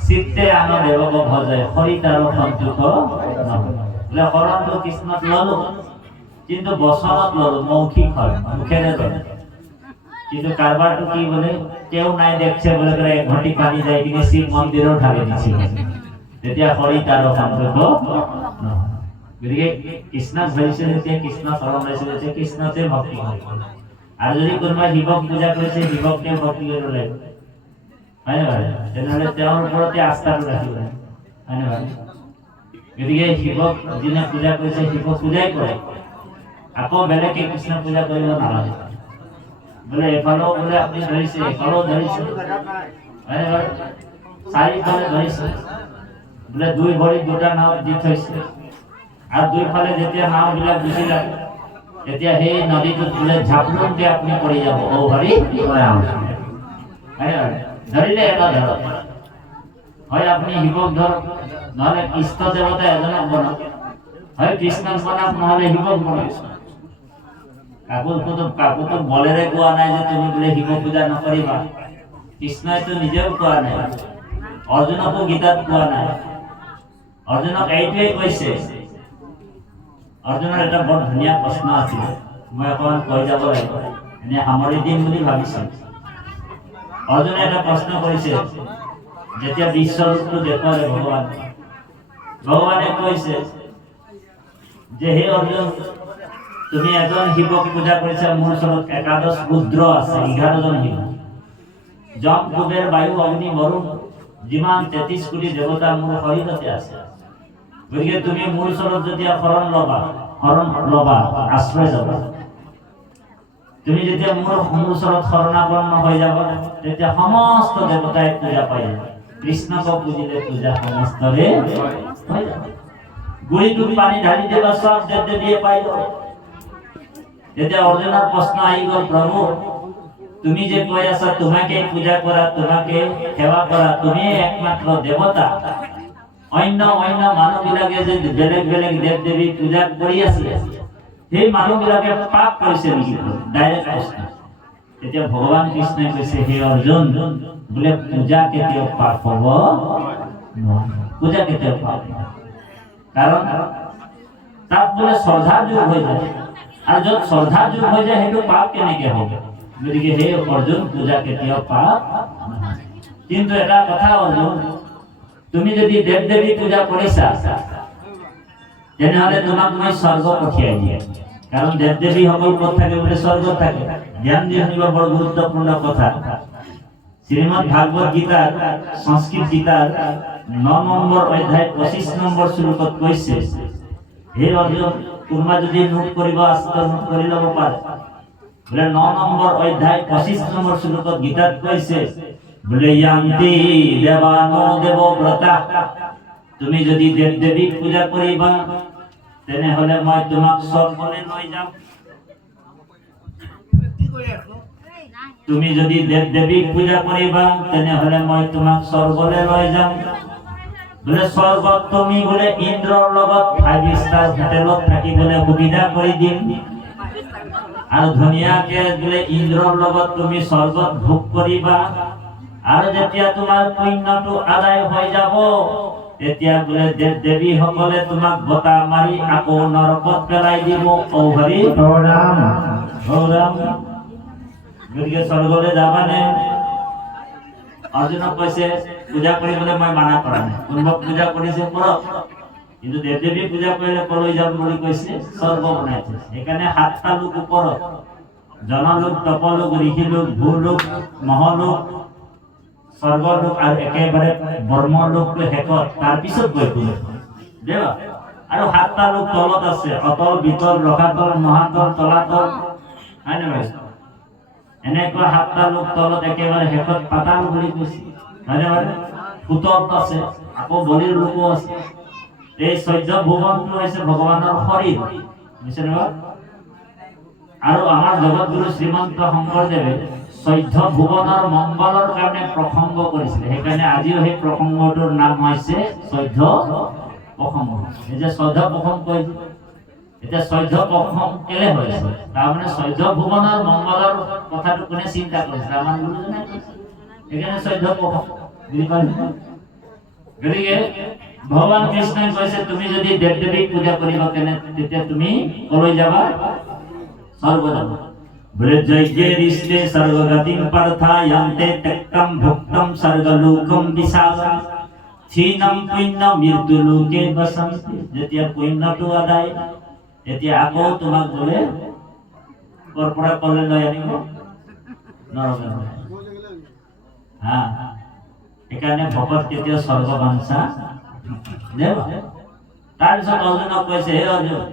চিত্তে আন দেৱক ভজে হৰিত আৰু সন্তোষ নহয় বোলে শৰণটো কৃষ্ণত ল'লো কিন্তু বচনত ল'লো মৌখিক শৰণ মুখেৰে ল'লো কিন্তু কারবারটো কি বলে কেউ নাই দেখছে বলে করে এক ঘটি পানি যায় কিনে শিব মন্দিরও ঢালে দিচ্ছে তেতিয়া হরি তার সন্তোষ গতিকে কৃষ্ণ ধৰিছে যেতিয়া কৃষ্ণ শৰণ লৈছে যেতিয়া কৃষ্ণতে ভক্তি হয় আৰু যদি কোনোবাই শিৱক পূজা কৰিছে শিৱকে ভক্তি কৰিব লাগিব হয় নে বাৰু তেনেহ'লে তেওঁৰ ওপৰতে আস্থাটো ৰাখিব লাগিব হয় নে বাৰু গতিকে শিৱক যিনে পূজা কৰিছে শিৱক পূজাই কৰে আকৌ বেলেগে কৃষ্ণ পূজা কৰিব নালাগে বোলে এফালেও বোলে আপুনি ধৰিছে এফালেও ধৰিছে হয়নে বাৰু চাৰিওফালে ধৰিছে বোলে দুই ভৰি দুটা নাও দি থৈছে আৰু দুইফালে যেতিয়া নাওবিলাক গুচি যায় তেতিয়া সেই নদীটোত বোলে ঝাপলুমকে আপুনি পৰি যাব ও হৰি ধৰিলে এটা ধৰক হয় আপুনি শিৱক ধৰক নহ'লে কৃষ্ণ দেৱতা এজনক বনাওক হয় কৃষ্ণক বনাওক নহ'লে শিৱক বনাওক কাকুতো বলেৰে কোৱা নাই যে তুমি বোলে শিৱ পূজা নকৰিবা কৃষ্ণইতো নিজেও কোৱা নাই অৰ্জুনকো গীতাত কোৱা নাই অৰ্জুনক এইটোৱে কৈছে অৰ্জুনৰ এটা বৰ ধুনীয়া প্ৰশ্ন আছিলে মই অকণমান কৈ যাব লাগিব এনে সামৰি দিম বুলি ভাবিছোঁ অৰ্জুনে এটা প্ৰশ্ন কৰিছে যেতিয়া বিশ্বৰূপটো দেখুৱালে ভগৱানে কৈছে যে হে অৰ্জুন তুমি এজন শিৱক পূজা কৰিছা মোৰ ওচৰত একাদশ ৰুদ্ৰ আছে 11জন শিৱ যম কুবেৰ বায়ু অগ্নি বৰুণ যিমান 33 কোটি দেৱতা মোৰ শৰীৰতে আছে গতিকে তুমি মোৰ ওচৰত যেতিয়া শৰণ ল'বা আশ্ৰয় ল'বা তুমি যেতিয়া মোৰ ওচৰত শৰণাপন্ন হৈ যাবা তেতিয়া সমস্ত দেৱতাই পূজা পাই যাবা কৃষ্ণক পূজিলে পূজা সমস্তৰে হৈ যাব গুৰিটোত পানী ঢালি দিবা সব দেৱ-দেৱীয়ে পাই যাব যেতিয়া অৰ্জুনৰ প্ৰশ্ন আহি গ'ল প্ৰভু তুমি যে কৈ আছা তোমাকে পূজা কৰা তোমাকে সেৱা কৰা তুমি একমাত্ৰ দেৱতা অন্য মানুহবিলাকে যে বেলেগ বেলেগ দেৱ দেৱী পূজা কৰি আছে সেই মানুহবিলাকে পাপ কৰিছে নেকি ডাইৰেক্ট প্ৰশ্ন তেতিয়া ভগৱান কৃষ্ণই কৈছে হে অৰ্জুন বোলে পূজা কেতিয়াও পাপ হ'ব নহয় পূজা কেতিয়াও পাপ নহয় কাৰণ তাত বোলে শ্ৰদ্ধা যোগ হৈ যায় আৰু য'ত শ্ৰদ্ধা যোগ হৈ যায় সেইটো পাপ কেনেকৈ হ'ব গতিকে হে অৰ্জুন পূজা কেতিয়াও পাপ নহয় কিন্তু এটা কথা অৰ্জুন তুমি যদি দেৱ দেৱী পূজা কৰিছা তেনেহ'লে তোমাক মই স্বৰ্গ পঠিয়াই দিম কাৰণ দেৱ দেৱীসকল ক'ত থাকে বোলে স্বৰ্গত থাকে ধ্যান দি শুনিব বৰ গুৰুত্বপূৰ্ণ কথা শ্ৰীমদ ভাগৱত গীতাৰ সংস্কৃত গীতাৰ 9 নম্বৰ অধ্যায় 25 নম্বৰ শ্লোকত কৈছে হে অৰ্জুন কোনোবা যদি নোট কৰিব আছে নোট কৰি ল'ব পাৰে বোলে 9 নম্বৰ অধ্যায় 25 নম্বৰ শ্লোকত গীতাত কৈছে বোলে ইয়ান্তি দেৱানো দেৱব্ৰতা তুমি যদি দেৱ দেৱীক পূজা কৰিবা তেনেহ'লে মই তোমাক স্বৰ্গলৈ লৈ যাম তুমি যদি দেৱ দেৱীক পূজা কৰিবা তেনেহ'লে মই তোমাক স্বৰ্গলৈ লৈ যাম বোলে স্বৰ্গত তুমি বোলে ইন্দ্ৰৰ লগত 5 ষ্টাৰ হোটেলত থাকিবলৈ সুবিধা কৰি দিম আৰু ধুনীয়াকে বোলে ইন্দ্ৰৰ লগত তুমি স্বৰ্গত ভোগ কৰিবা আৰু যেতিয়া তোমাৰ পুণ্যটো আদায় হৈ যাব তেতিয়া বোলে দেৱী সকলে তোমাক বতা মাৰি আকৌ নৰকত পেলাই দিব। ঔ হৰি राम গৌৰাম। গতিকে স্বৰ্গলৈ যাবানে? অৰ্জুনক কৈছে পূজা কৰিবলৈ মই মানা কৰা নাই, কোনোবা পূজা কৰিছে কৰক, কিন্তু দেৱ দেৱী পূজা কৰিলে কলৈ যাম বুলি কৈছে, স্বৰ্গ বনাই থৈছে। সেইকাৰণে 7টা লোক ওপৰত, জনলোক, তপলোক, ঋষিলোক, ভূলোক, মহলোক, স্বৰ্গলোক আৰু একেবাৰে ব্ৰহ্মলোকটো শেষত, তাৰপিছত বৈকুণ্ঠ দেৱা। আৰু 7টা লোক তলত আছে, অতল, বিতল, ৰসাতল, মহাতল, তলাতল, হয় নে বাৰু? এনেকুৱা 7টা লোক তলত একেবাৰে শেষত পাতাল বুলি কৈছে, হয় নে বাৰু? ভূতত আছে, আকৌ বলিৰ লোকো আছে। এই 14 ভুৱনটো হৈছে ভগৱানৰ শৰীৰ, বুজিছে নে বাৰু? আৰু আমাৰ জগতগুৰু শ্ৰীমন্ত শংকৰদেৱে 14 ভুৱনৰ মংগলৰ কাৰণে প্ৰসংগ কৰিছিলে। সেইকাৰণে আজিও সেই প্ৰসংগটোৰ নাম হৈছে 14 প্ৰসংগ। এই যে 14 প্ৰসংগ কৈছে, এতিয়া 14 প্ৰসংগ কেলে হৈছে? তাৰমানে 14 ভুৱনৰ মংগলৰ কথাটো কোনে চিন্তা কৰিছে? আমাৰ গুৰুজনাই কৈছে। সেইকাৰণে 14 প্ৰসংগ, বুজি পাইছে? গতিকে ভগৱান কৃষ্ণই কৈছে তুমি যদি দেৱ দেৱীক পূজা কৰিবা কেনে, তেতিয়া তুমি কলৈ যাবা? স্বৰ্গ যাবা। বোলে যজ্ঞে ঋষ্টে স্বৰ্গগতিম পাৰ্থা যন্তে ত্যক্তম ভুক্তম স্বৰ্গলোকম বিশালম ক্ষীণম পুণ্য মৃত্যু লোকে বসন্তি। যেতিয়া পুণ্যটো আদায়, তেতিয়া আকৌ তোমাক বোলে ক'ৰ পৰা ক'লে লৈ আনিব? নৰকলৈ। হা, সেইকাৰণে ভকত কেতিয়াও স্বৰ্গ বাঞ্ছা দেৱা। তাৰপিছত অৰ্জুনক কৈছে, হে অৰ্জুন,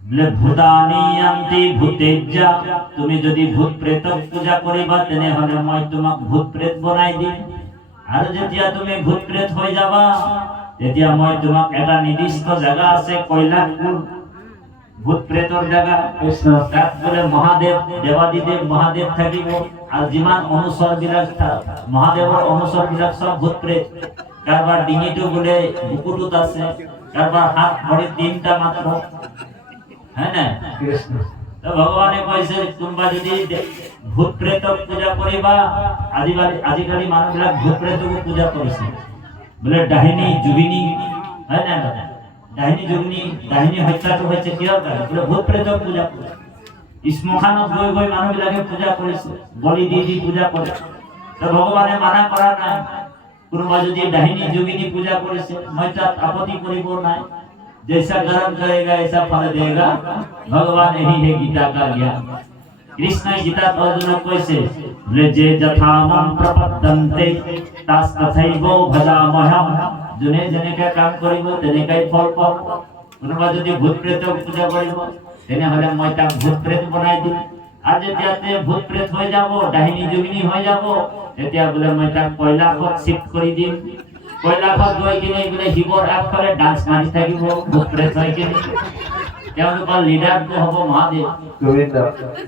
বোলে ভূতানি আন্তি ভূতেজ্জা, তুমি যদি ভূত প্ৰেতক পূজা কৰিবা তেনেহলে মই তোমাক ভূত প্ৰেত বনাই দিম। আৰু যেতিয়া তুমি ভূত প্ৰেত হৈ যাবা তেতিয়া মই তোমাক এটা নিৰ্দিষ্ট জাগা আছে, কৈলাশপুৰ, ভূত প্ৰেতৰ জাগা। তাত বোলে মহাদেৱ, দেৱাদিদেৱ মহাদেৱ থাকিব। আৰু যিমান অনুচৰ বিলাক, মহাদেৱৰ অনুচৰ বিলাক চব ভূত প্ৰেত। কাৰোবাৰ ডিঙিটো বোলে বুকুটোত আছে, কাৰোবাৰ হাত ভৰি 3টা মাত্ৰ, হয় না? তো ভগৱানে কৈছে কোনোবা যদি ভূত প্ৰেতক পূজা কৰিবা, আজিকালি মানুহবিলাক ভূত প্ৰেতকো পূজা কৰিছে, বোলে ডাহিনী যোগিনী, হয় না? ডাহিনী যোগিনী, ডাহিনী হত্যাটো হৈছে কিহৰ কাৰণে? বোলে ভূত প্ৰেতক পূজা কৰে। শ্মশানত গৈ গৈ মানুহবিলাকে পূজা কৰিছে, বলি দি দি পূজা কৰে। তো ভগৱানে মানা কৰা নাই। কোনোবা যদি ডাহিনী যোগিনী পূজা কৰিছে, মই তাত আপত্তি কৰিব নাই। जैसा कर्म करेगा ऐसा फल देगा, भगवान यही है गीता का ज्ञान। कृष्ण गीता अर्जुन कैसे बोले जे यथामं प्रपद्यन्ते तथैव भजामहम्। जोने जने का काम करिब तेनेकाई फल पाब। कोनोबा যদি ভূত প্রেতক পূজা করিব তেনেহলে মই তাক ভূত প্রেত বনাই দিম। আর যেতিয়াতে ভূত প্রেত হৈ যাব, ডাহিনী যোগিনী হৈ যাব, তেতিয়া বোলে মই তাক কৈলাশত শিফট কৰি দিম। কৈলাশত গৈ কিনে বোলে শিৱৰ আগফালে ডান্স মাৰি থাকিব ভূত প্ৰেত হৈ কিনে। তেওঁলোকৰ লিডাৰটো হ'ব মহাদেৱ।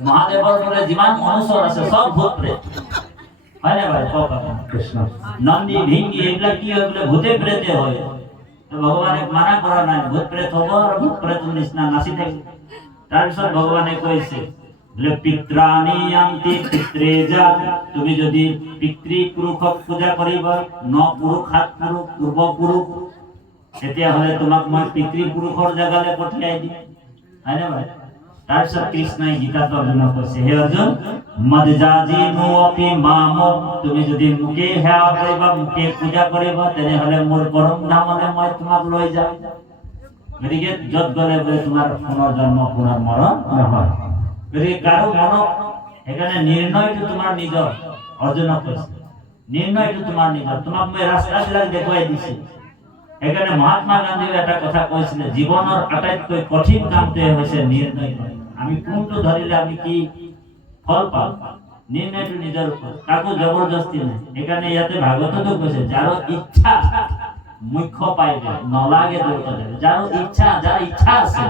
মহাদেৱৰ বোলে যিমান অনুচৰ আছে চব ভূত প্ৰেত, হয় না ভাই? কৃষ্ণ নন্দী ভিঙ্গি এইবিলাক কি হয়? বোলে ভূতে প্ৰেতে হয়। তো ভগৱানে মানা কৰা নাই, ভূত প্ৰেত হ'ব আৰু ভূত প্ৰেতৰ নিচিনা নাচি থাকিব। তাৰপিছত ভগৱানে কৈছে বোলে পিত্ৰাণি আন্তি পিত্ৰেজা, তুমি যদি পিতৃপুৰুষক পূজা কৰিবা, 9 পুৰুষ 7 পুৰুষ পূৰ্বপুৰুষ, তেতিয়াহ'লে তোমাক মই পিতৃপুৰুষৰ জাগালৈ পঠিয়াই দিম, হয় না ভাই? তাৰপিছত কৃষ্ণই গীতাত অৰ্জুনক কৈছে, হে অৰ্জুন, মদজাজি নোপি মামো, তুমি যদি মোকে সেৱা কৰিবা, মোকে পূজা কৰিবা, তেনেহ'লে মোৰ পৰম ধামলৈ মই তোমাক লৈ যাম। গতিকে য'ত গ'লে বোলে তোমাৰ পুনৰ জন্ম পুনৰ মৰণ নহয়। গতিকে কাৰো মনক, সেইকাৰণে নিৰ্ণয়টো তোমাৰ নিজৰ। অৰ্জুনক কৈছে নিৰ্ণয়টো তোমাৰ নিজৰ, তোমাক মই ৰাস্তাবিলাক দেখুৱাই দিছো। সেইকাৰণে মহাত্মা গান্ধীয়ে এটা কথা কৈছিলে, জীৱনৰ আটাইতকৈ কঠিন কামটোৱে হৈছে নিৰ্ণয় কৰা। আমি কোনটো ধৰিলে আমি কি ফল পাম, নিৰ্ণয়টো নিজৰ ওপৰত, কাকো জবৰদস্তি নাই। সেইকাৰণে ইয়াতে ভাগৱততো কৈছে, যাৰ ইচ্ছা মুখ্য পাইবে নলাগে দূৰত যাবে। যাৰ ইচ্ছা আছে,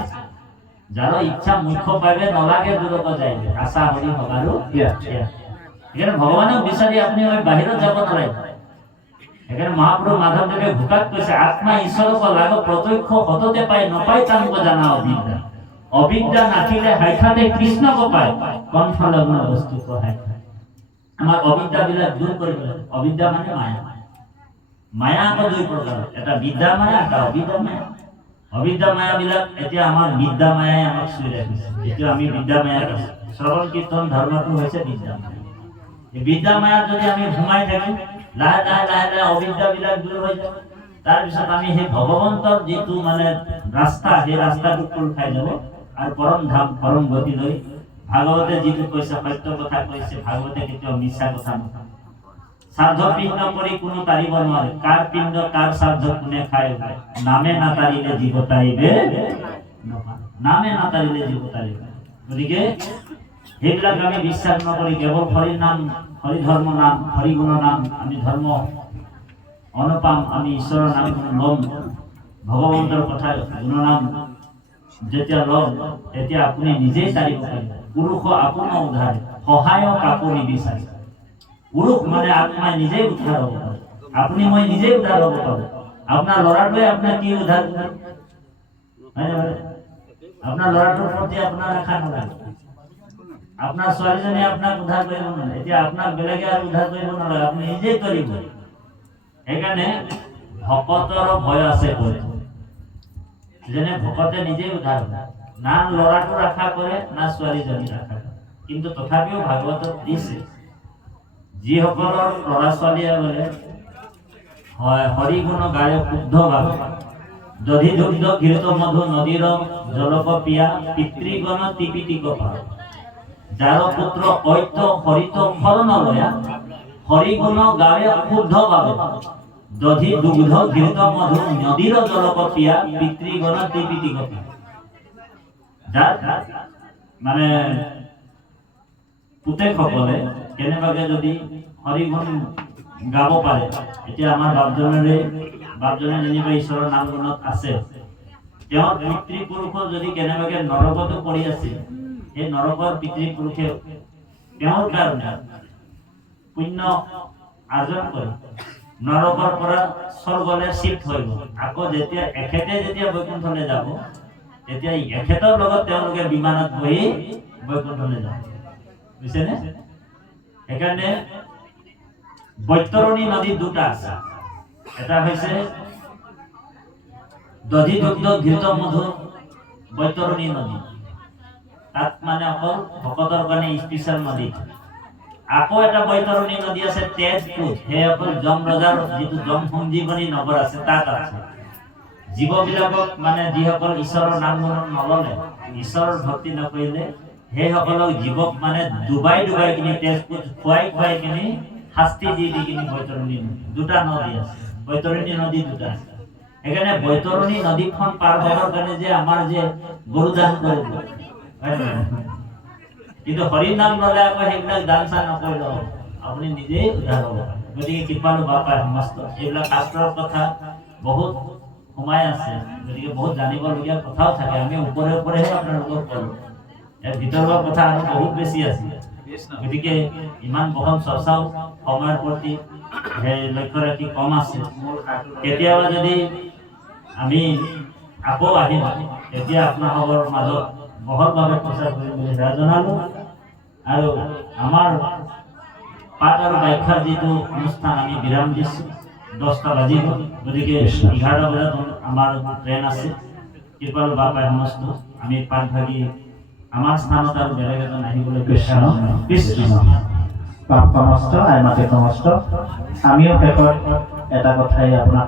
যাৰ ইচ্ছা মুখ্য পাইবে নলাগে দূৰত যাইবে, আশা হৰি হবাৰো এখানে ভগৱানক বিচাৰি আপুনি বাহিৰত যাব নালাগে। এখানে মহাপ্ৰভু মাধৱদেৱে ভোকাত কৈছে, আত্মা ঈশ্বৰক লাগ প্ৰত্যক্ষ সততে পাই নপাই তাংক জানা অবিদ্যা। অবিদ্যা নাথিলে হাইঠাতে কৃষ্ণক পায় কণ্ঠলগ্ন বস্তু কহাই আমাৰ অবিদ্যাবিলাক দূৰ কৰিব লাগে। অবিদ্যা মানে মায়া। মায়া আকৌ দুই প্ৰকাৰ, এটা বিদ্যা মায়া, এটা অবিদ্যা মায়া। অবিদ্যা মায়াবিলাক এতিয়া আমাৰ বিদ্যা মায়াই আমাক চুই ৰাখিছে। এতিয়া আমি বিদ্যা মায়াত আছো। শ্ৰৱণ কীৰ্তন ধৰ্মটো হৈছে বিদ্যা মায়া। এই বিদ্যা মায়াত যদি আমি সোমাই থাকিম, লাহে লাহে লাহে লাহে অবিদ্যাবিলাক দূৰ হৈ যাব। তাৰপিছত আমি সেই ভগৱন্তৰ যিটো মানে ৰাস্তা, সেই ৰাস্তাটো খোল খাই যাব আৰু পৰম ধাম পৰম গতিলৈ। ভাগৱতে যিটো কৈছে সত্য কথা কৈছে, ভাগৱতে কেতিয়াও মিছা কথা নকয়। শ্ৰাদ্ধ পিণ্ড কৰি কোনো তাৰিব নোৱাৰে, কাৰ পিণ্ড কাৰ শ্ৰাদ্ধ কোনে খায় নামে নাতাৰিলে জীৱ তাৰিবে নহয়। নামে নাতাৰিলে জীৱ তাৰিবে। গতিকে সেইবিলাক আমি বিশ্বাস নকৰি কেৱল হৰি নাম, হৰি ধৰ্ম নাম, হৰি গুণ নাম, আমি ধৰ্ম অনুপাম, আমি ঈশ্বৰৰ নাম ল'ম, ভগৱন্তৰ কথা গুণনাম যেতিয়া ল'ম, তেতিয়া আপুনি নিজেই তাৰিব পাৰিব। পুৰুষ আপোন উদ্ধাৰ, সহায়ক কাকো নিবিচাৰে। পুৰুষ মানে আত্মাই নিজেই উদ্ধাৰ হ'ব পাৰে। আপুনি মই নিজেই উদ্ধাৰ হ'ব পাৰোঁ। আপোনাৰ ল'ৰাটোৱে আপোনাক কি উদ্ধাৰ কৰে? আপোনাৰ ল'ৰাটোৰ প্ৰতি আপোনাৰ আশা নালাগে। আপোনাৰ ছোৱালীজনীয়ে আপোনাক উদ্ধাৰ কৰিব নালাগে। এতিয়া আপোনাক বেলেগে আৰু উদ্ধাৰ কৰিব নালাগে, আপুনি নিজেই কৰিব। সেইকাৰণে ভকতৰ ভয় আছে কৈ, যেনে ভকতে নিজেই উদ্ধাৰ কৰে। না ল'ৰাটোৰ আশা কৰে, না ছোৱালীজনীৰ আশা কৰে। কিন্তু তথাপিও ভাগৱতত দিছে, যিসকলৰ ল'ৰা ছোৱালীয়ে বোলে হৰি গুণ গায় শুদ্ধভাৱে, দধি দুগ্ধ ঘৃত মধু নদীৰ জলক পিয়া, পিতৃগণ টিপিটিক পাৰ, যাৰ পুত্ৰ ঐত্য হৰিত শৰণ লয়া, হৰি গুণ গায় শুদ্ধভাৱে, দধি দুগ্ধ ঘৃত মধু নদীৰ জলক পিয়া, পিতৃগণ টিপিটিক পাৰ। যাৰ মানে পুতেকসকলে কেনেবাকে যদি হৰি গুণ গাব পাৰে, এতিয়া আমাৰ বাপজনে যেনিবা ঈশ্বৰৰ নাম গুণত আছে, তেওঁৰ পিতৃপুৰুষ যদি কেনেবাকে নৰকতো পৰি আছে, সেই নৰকৰ পিতৃপুৰুষে তেওঁৰ কাৰণে পুণ্য আৰ্জন কৰি নৰকৰ পৰা স্বৰ্গলৈ শিফ্ট হৈ গ'ল। আকৌ যেতিয়া যেতিয়া বৈকুণ্ঠলৈ যাব, তেতিয়া এখেতৰ লগত তেওঁলোকে বিমানত বহি বৈকুণ্ঠলৈ যাব। বুজিছেনে? সেইকাৰণে বৈতৰণী নদী দুটা আছে। এটা হৈছে দধি দুগ্ধ ঘৃত মধু বৈতৰণী নদী, তাত মানে অকল ভকতৰ কাৰণে স্পেচিয়েল নদী। আকৌ এটা বৈতৰণী নদী আছে তেজপুৰ, সেই অকল যম ৰজাৰ যিটো যম সঞ্জীৱনী নগৰ আছে তাত আছে। জীৱবিলাকক মানে যিসকল ঈশ্বৰৰ নাম গুণ নললে, ঈশ্বৰৰ ভক্তি নকৰিলে, সেইসকলক জীৱক মানে ডুবাই কিনি তেজপুৰ খুৱাই কিনি শাস্তি দি কিনি বৈতৰণী নদী, দুটা নদী আছে, বৈতৰণী নদী দুটা আছে। সেইকাৰণে বৈতৰণী নদীখন পাৰ হ'বৰ কাৰণে যে আমাৰ যে গৰু দান কৰিব, কিন্তু হৰি নাম ল'লে আকৌ সেইবিলাক দান চান নকৰিলেও আপুনি নিজেই উদ্ধাৰ হ'ব পাৰে। গতিকে কৃপালু বাপাই সমস্ত এইবিলাক শাস্ত্ৰৰ কথা বহুত সোমাই আছে, গতিকে বহুত জানিবলগীয়া কথাও থাকে। আমি ওপৰেহে আপোনালোকক ক'লো, ইয়াৰ ভিতৰুৱা কথা আৰু বহুত বেছি আছে। গতিকে ইমান বহল চৰ্চাও সময়ৰ প্ৰতি লক্ষ্য ৰাখি কম আছে। কেতিয়াবা যদি আমি আকৌ আহিম, তেতিয়া আপোনালোকৰ মাজত বহলভাৱে প্ৰচাৰ কৰিম বুলি জনালো। আৰু আমাৰ পাঠ আৰু ব্যাখ্যাৰ যিটো অনুষ্ঠান আমি বিৰাম দিছোঁ, 10টা বাজিব, গতিকে 11 বজাত আমাৰ ট্ৰেইন আছে। কৃপালু বাপাই সমস্ত আমি পাঠভাগী আমাৰ স্থানত আৰু বেলেগ এজন আহিবলৈ কৃষ্ণ পাপ সমস্ত আই মাতে সমস্ত। আমিও শেষত এটা কথাই আপোনাক